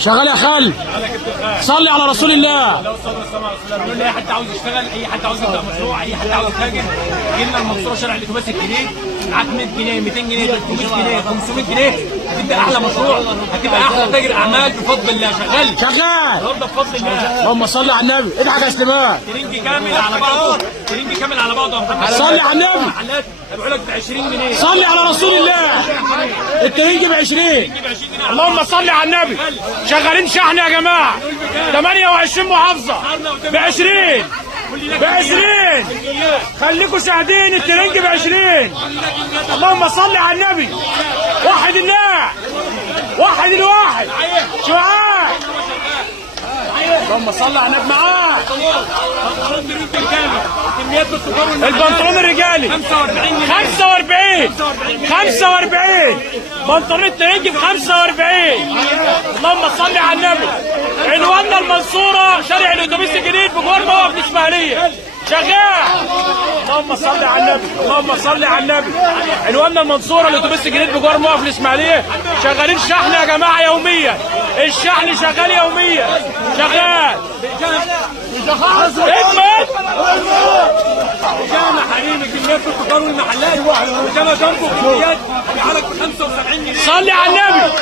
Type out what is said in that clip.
شغال يا خال. صلي على رسول الله. لو صدر السماء بيقول لي اي حد عاوز يشتغل، اي حد عاوز يبدا مشروع، اي حد عاوز يتاجر، يجي لنا المنصوره شارع الاتوبيس الجديد. معاك 100 جنيه 200 جنيه 300 جنيه 500 جنيه هتبدا احلى مشروع، هتبقى احلى تاجر اعمال بفضل الله. شغال شغال. بفضل الله. اللهم صل على النبي. اضحك يا سليمان. ترنجي كامل على بعضه، ترنجي كامل على بعضه يا محمد. صلي على النبي. محلات بيقول لك ب 20 جنيه. صلي على رسول الله. الترنج ب 20. اللهم صل على النبي. شغالين شحن يا جماعه. 28 محافظه ب 20. ب 20. خليكم شاهدين. الترنج ب 20. اللهم صل على النبي. وحد الله. وحد الواحد. شعاع. اللهم صل على النبي. معاك البنطلون الرجالي 45 بنطلون الترنج ب 45. اللهم صل على النبي. عنواننا المنصوره شارع الاتوبيس الجديد بجوار موقف الاسماعيليه. شغال. اللهم صل على النبي. اللهم صل على النبي. عنواننا المنصوره الاتوبيس الجديد بجوار موقف الاسماعيليه. شغالين شحن يا جماعه يوميا. الشحن شغال يوميا. شغال. اجمل. جامع حريمي كميات الخضار والمحلات وجامع جنبه كميات بيعالج ب 75 جنيه. صلي على النبي.